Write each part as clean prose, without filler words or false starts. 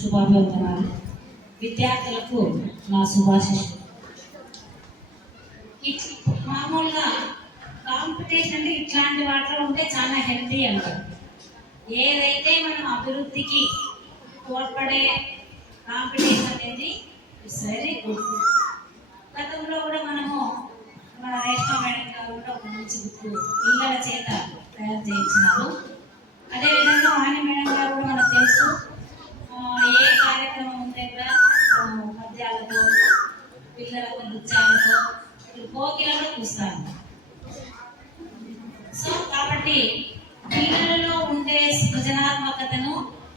శుభాభివందనాలు. విద్యార్థులకు నా శుభాశిషులు. మామూలుగా కాంపిటీషన్ అంటే ఇట్లాంటి వాటిలో ఉంటే చాలా హెల్తీ అంటారు. ఏదైతే మనం అభివృద్ధికి తోడ్పడే కాంపిటీషన్ అనేది ఇట్స్ వెరీ గుడ్. గతంలో కూడా మనము మన రేష్మా మేడం గారు కూడా ఒక మంచి బుక్ పిల్లల చేత తయారు చేయించినారు. అదేవిధంగా వాణి మేడం గారు కూడా మనకు తెలుసు, ఏ కార్యక్రమం ఉంటే కూడా పద్యాలతో పిల్లలకు నృత్యాలతో కోకిలలో చూస్తాను. సో కాబట్టి పిల్లలలో ఉండే సృజనాత్మకతను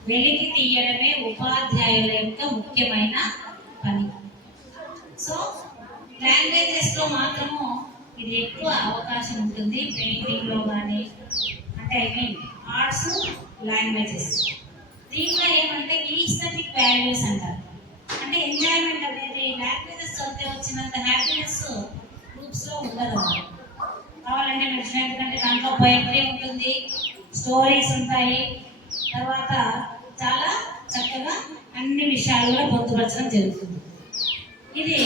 వెలికి తీయడమే ఉపాధ్యాయుల యొక్క ముఖ్యమైన పని. సో లాంగ్వేజెస్ లో మాత్రము ఇది ఎక్కువ అవకాశం ఉంటుంది. పెయింటింగ్ లో కానీ, అంటే ఐ మీన్ ఆర్ట్స్ లాంగ్వేజెస్. దీంట్లో ఏమంటే ఈస్థెటిక్ వాల్యూస్ అంటారు. అంటే ఎంజాయ్మెంట్ అనేది లాంగ్వేజెస్ చదివితే వచ్చినంత హ్యాపీనెస్ గ్రూప్స్ లో ఉండదు. కావాలంటే మీరు ఎందుకంటే దాంట్లో పోయట్రీ ఉంటుంది, స్టోరీస్ ఉంటాయి, తర్వాత చాలా చక్కగా అన్ని విషయాలు కూడా పొందుపరచడం జరుగుతుంది. ఇది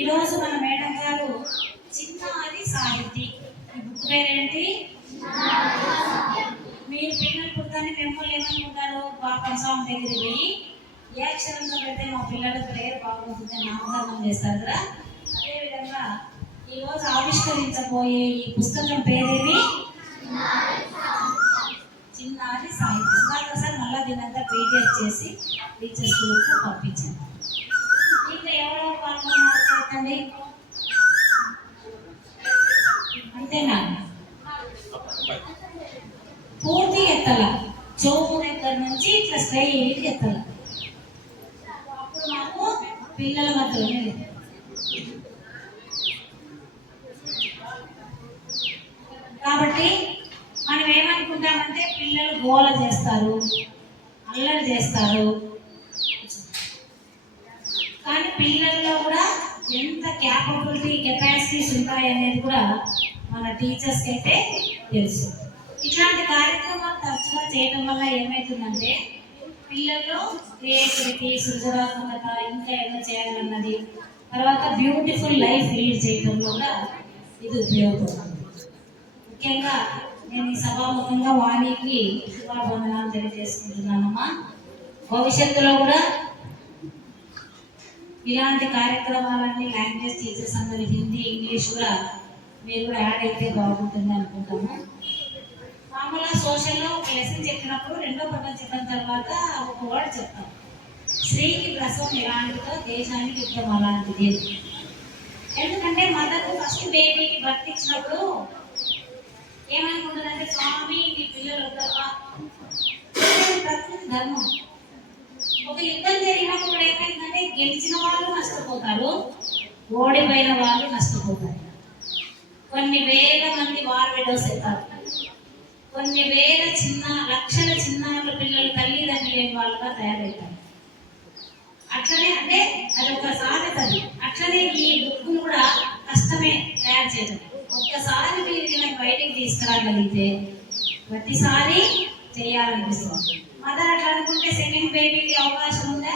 ఈరోజు మన మేడం గారు చిన్నారి సాహితీ, ఈ బుక్ పేరేంటి? మీరు పిల్లలు పుట్టాన్ని మిమ్మల్ని ఏమనుకుంటారు? పాపం స్వామి దగ్గర పోయి ఏ అక్షరంతో పెడితే మా పిల్లల ప్రేయర్ బాగుంటుందని నామకరణం చేస్తారు కదా. అదేవిధంగా ఈరోజు ఆవిష్కరించబోయే ఈ పుస్తకం పేరేమి? చిన్నారి సాహిత్యం. ఒకసారి మళ్ళీ దీనంతా పీడిఎఫ్ చేసి టీచర్స్ గ్రూప్కు పంపించాను. ఇంకా ఎవరెవరు పాల్గొన్నారు చెప్పండి. అంతేనా? పూర్తి ఎత్తల, చౌపు దగ్గర నుంచి ఇట్లా స్ట్రైట్ ఎత్తల. అప్పుడు మాకు పిల్లల మధ్య కాబట్టి మనం ఏమనుకుంటామంటే పిల్లలు గోల చేస్తారు, అల్లరి చేస్తారు, కానీ పిల్లల్లో కూడా ఎంత కెపాసిటీస్ ఉంటాయనేది కూడా మన టీచర్స్కి అయితే తెలుసు. ఇట్లాంటి కార్యక్రమాలు తరచుగా చేయడం వల్ల ఏమవుతుందంటే పిల్లల్లో క్రియేటివిటీ, సృజనాత్మకత, ఇంకా ఏదో చేయాలన్నది, తర్వాత బ్యూటిఫుల్ లైఫ్ లీడ్ చేయడంలో కూడా ఇది ఉపయోగపడుతుంది. ముఖ్యంగా నేను ఈ సభాముఖంగా వాణికి శుభాభివందనాలు తెలియజేసుకుంటున్నానమ్మా. భవిష్యత్తులో కూడా ఇలాంటి కార్యక్రమాలన్నీ లాంగ్వేజ్ టీచర్స్ అందరూ హిందీ, ఇంగ్లీష్ కూడా మీరు కూడా యాడ్ అయితే బాగుంటుంది అనుకుంటాము. మామూలుగా సోషల్లో ఒక లెసన్ చెప్పినప్పుడు రెండో పదం చెప్పిన తర్వాత ఒక వర్డ్ చెప్తాం. స్త్రీకి ప్రసవం ఎలాంటిదో దేశానికి యుద్ధం అలాంటిది. ఎందుకంటే మదర్ ఫస్ట్ బేబీకి బర్త్ ఇచ్చినప్పుడు ఏమనుకుంటుందంటే స్వామి మీ పిల్లలు వద్దమ్మా, ప్రకృతి ధర్మం. ఒక యుద్ధం జరిగినప్పుడు ఏమైందంటే గెలిచిన వాళ్ళు నష్టపోతారు, ఓడిపోయిన వాళ్ళు నష్టపోతారు. కొన్ని వేల మంది వార్ విడోస్ అవుతారు, కొన్ని వేల లక్షల చిన్నారుల పిల్లలు తల్లిదండ్రులు లేని వాళ్ళుగా తయారవుతారు. అట్లనే అంటే అది ఒక సామెత. అట్లనే ఈ బుక్ను కూడా కష్టమే తయారు చేయడం. ఒక్కసారి మీరు బయటికి తీసుకురాగలిగితే ప్రతిసారి చేయాలనిపిస్తుంది. మదర్ అట్లా అనుకుంటే సెకండ్ బేబీకి అవకాశం ఉందా?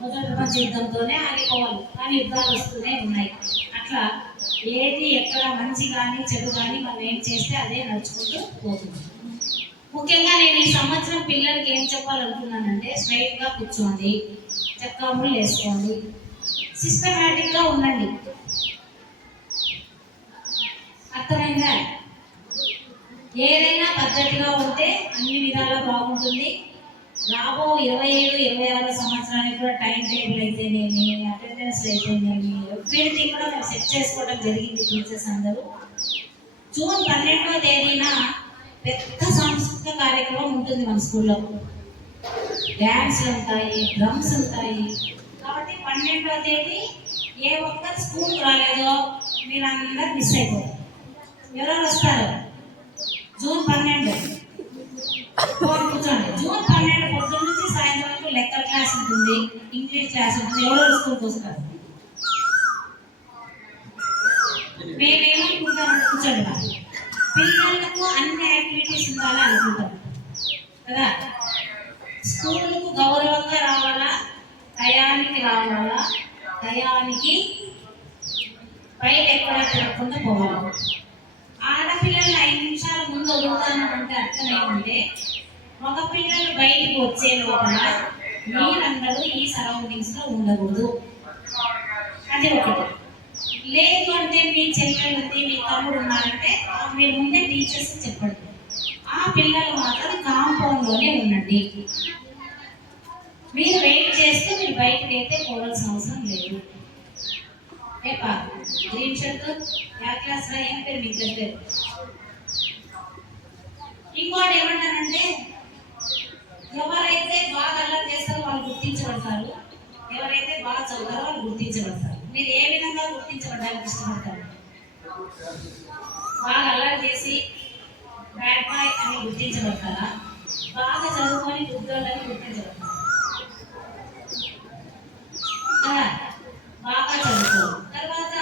మొదటి ప్రపంచ యుద్ధంతోనే ఆగిపోవాలి, కానీ యుద్ధాలు వస్తూనే ఉన్నాయి. అట్లా ఏది ఎక్కడ మంచి కానీ చెడు కానీ మనం ఏం చేస్తే అదే నడుచుకుంటూ పోతుంది. ముఖ్యంగా నేను ఈ సంవత్సరం పిల్లలకి ఏం చెప్పాలనుకున్నానంటే స్ట్రైట్గా కూర్చోండి, చక్కాములు వేసుకోండి, సిస్టమేటిక్గా ఉండండి. అర్థమైందా? ఏదైనా పద్ధతిగా ఉంటే అన్ని విధాలా బాగుంటుంది. రాబో 25-26 సంవత్సరానికి కూడా టైం టేబుల్ అయితేనేమి, అటెండెన్స్ అయితేనేమి, ఎవ్రీథింగ్ కూడా మేము సెట్ చేసుకోవడం జరిగింది. టీచర్స్ అందరూ జూన్ 12వ తేదీన పెద్ద సాంస్కృతిక కార్యక్రమం ఉంటుంది మన స్కూల్లో. డ్యాన్స్లు ఉంటాయి, డ్రమ్స్ ఉంటాయి. కాబట్టి 12వ తేదీ ఏ ఒక్కరు స్కూల్ రాలేదో మీరు అందరూ మిస్ అయిపోతారు. ఎవరు వస్తారు? జూన్ 12 కూర్చోండి. జూన్ 12 పొద్దున్న నుంచి సాయంత్రం వరకు లెక్కల క్లాస్ ఉంటుంది, ఇంగ్లీష్ క్లాస్ ఉంటుంది. ఎవరెవరు స్కూల్కి వస్తారు? మేమేమనుకుంటామని కూర్చోండి. పిల్లలకు అన్ని యాక్టివిటీస్ ఉండాలి అనుకుంటాం కదా. స్కూల్కు గౌరవంగా రావాలా, టయానికి రావాలా, టయానికి బయట ఎక్కడ తిరగకుండా పోవాలి. ఆడపిల్లలు 5 నిమిషాల ముందు వదులుతాను అంటే అర్థమేమంటే మగ పిల్లలు బయటికి వచ్చే లోపల మీరందరూ ఈ సరౌండింగ్స్ లో ఉండకూడదు. అది ఒకటి. లేదు అంటే మీ చెల్లెలు ఉంది, మీ తమ్ముడు ఉన్నారంటే మీరు ముందే టీచర్స్ చెప్పండి, ఆ పిల్లలు మాత్రం కాంపౌండ్ లోనే ఉండండి. మీరు వెయిట్ చేస్తూ మీరు బయటకు అయితే పోవాల్సిన అవసరం లేదు. ఏపా గ్రీన్ షర్ట్ యా క్లాస్ రా, ఏం పేరు మీకు దగ్గర? ఇంకోటి ఏమంటారంటే ఎవరైతే బాగా అల్లరి చేస్తారో వాళ్ళు గుర్తించబడతారు, ఎవరైతే బాగా చదువుతారో వాళ్ళు గుర్తించబడతారు. మీరు ఏ విధంగా గుర్తించబడడానికి ఇష్టపడతారు? బాగా అల్లరి చేసి బ్యాడ్ బాయ్ అని గుర్తించబడతారా, బాగా చదువుకొని గుర్తోళ్ళని గుర్తించబడతారు? బాగా చదువుకోవాలి. తర్వాత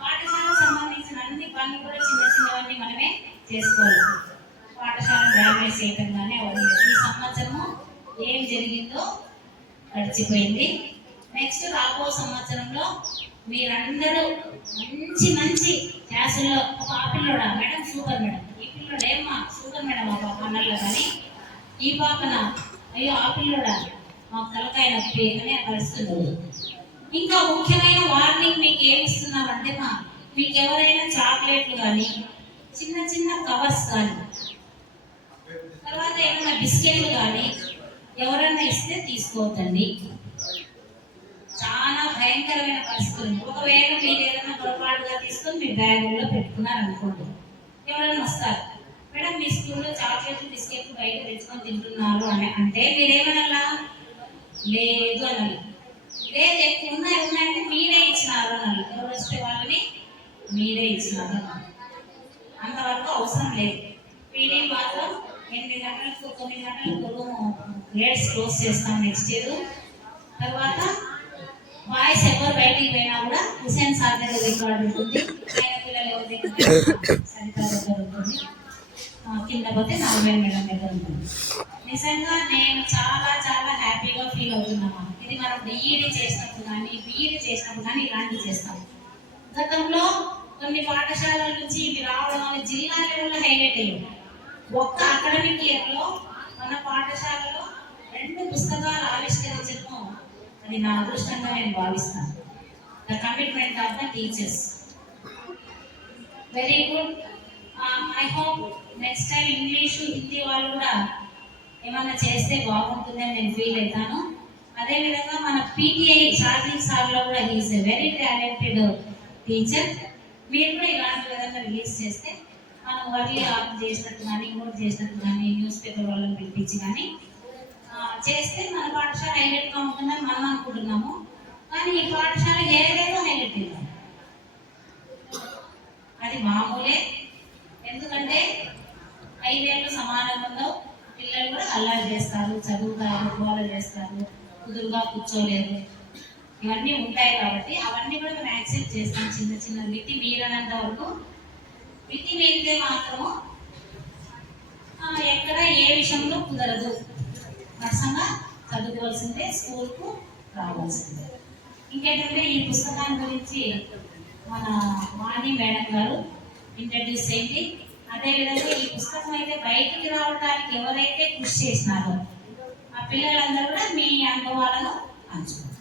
పాఠశాలకు సంబంధించిన అన్ని పనులు కూడా చిన్న చిన్నవన్నీ మనమే చేసుకోవాలి. పాఠశాల డ్యామేజ్ చేయటం కానీ ఈ సంవత్సరము ఏం జరిగిందో గడిచిపోయింది. నెక్స్ట్ రాబో సంవత్సరంలో మీరందరూ మంచి మంచి క్లాసుల్లో ఒక ఆ పిల్లోడా మేడం సూపర్ మేడం, ఈ పిల్లోడు ఏమ్మా సూపర్ మేడం ఆ పాప అన్నల్లో కానీ ఈ పాపన అయ్యో ఆ పిల్లోడా మాకు తలకాయ నొప్పి అనే పరిస్థితులు. ఇంకా ముఖ్యమైన వార్నింగ్ మీకు ఏమి ఇస్తున్నామంటే మీకు ఎవరైనా చాక్లెట్లు కానీ చిన్న చిన్న కవర్స్ కానీ తర్వాత ఏమైనా బిస్కెట్లు కానీ ఎవరైనా ఇస్తే తీసుకోవద్దండి. చాలా భయంకరమైన పరిస్థితులు. ఒకవేళ మీరు ఏదైనా పొరపాటుగా తీసుకొని మీ బ్యాగుల్లో పెట్టుకున్నారు అనుకోండి, ఎవరైనా వస్తారు, మేడం మీ స్కూల్లో చాక్లెట్లు బిస్కెట్లు బయట తెచ్చుకొని తింటున్నారు అని అంటే మీరేమనాలా? లేదు అనాలి. లేదు ఎక్కువ ఉన్నాయంటే మీరే ఇచ్చినారు అనాలి. ఎవరు వస్తే వాళ్ళని మీరే ఇచ్చినారు అనాలి. అంతవరకు అవసరం లేదు. పీడీ మాత్రం 8 గంటలకు 9 గంటలకు గేట్స్ క్లోజ్ చేస్తాం నెక్స్ట్ ఇయర్. తర్వాత బాయ్స్ ఎవరు బయటికి పోయినా కూడా హుసేన్ సార్ దగ్గర రికార్డు ఉంటుంది, ఆయన పిల్లలు ఎవరి దగ్గర సరితా దగ్గర ఉంటుంది, కింద పోతే నాగవేణి మేడం దగ్గర ఉంటుంది. నిజంగా నేను చాలా చాలా హ్యాపీగా ఫీల్ అవుతున్నాను. ఇది మనం డిఈడి చేసినప్పుడు కానీ బిఈడి చేసినప్పుడు కానీ ఇలాంటివి చేస్తాం. గతంలో కొన్ని పాఠశాలల నుంచి ఇవి రావడం అని జిల్లా లెవెల్లో హైలైట్ అయ్యాయి. ఒక్క అకాడమిక్ ఇయర్లో మన పాఠశాలలో 2 పుస్తకాలు ఆవిష్కరించడం అది నా అదృష్టంగా నేను భావిస్తాను. The commitment of the teachers very good. I hope next time English Hindi వాళ్ళు కూడా ఏమన్నా చేస్తే బాగుంటుందని నేను ఫీల్ అవుతాను. అదేవిధంగా మన పీటీఐ సార్థిక్ సార్లో కూడా he's a very talented teacher. మీరు కూడా ఇలాంటి విధంగా రిలీజ్ చేస్తే మనం వర్లీ ఆర్ట్ చేసినట్టు కానీ ఇంకోటి చేసినట్టు కానీ న్యూస్ పేపర్ వాళ్ళని పిలిపించి కానీ చేస్తే మన పాఠశాల హైలైట్గా ఉంటుందని మనం అనుకుంటున్నాము. కానీ ఈ పాఠశాల ఏదేదో హైలైట్ అవుతాం అది మామూలే. ఎందుకంటే 5 ఏళ్ళు సమానంలో పిల్లలు కూడా అల్లరి చేస్తారు, చదువుతారు, గోల చేస్తారు, కుదురుగా కూర్చోలేరు, ఇవన్నీ ఉంటాయి. కాబట్టి అవన్నీ కూడా మేము యాక్సెప్ట్ చేస్తాం. చిన్న చిన్న మితి మీరనంత వరకు, మితి మీరితే మాత్రము ఎక్కడ ఏ విషయంలో కుదరదు. నర్సంగా చదువుకోవాల్సిందే, స్కూల్కు రావాల్సిందే. ఇంకేంటంటే ఈ పుస్తకాన్ని గురించి మన వాణి మేడం గారు ఇంట్రడ్యూస్ అయింది. అదేవిధంగా ఈ పుస్తకం అయితే బయటికి రావడానికి ఎవరైతే కృషి చేసినారో ఆ పిల్లలందరూ కూడా మీ అనుభవాలను పంచుకుంటారు.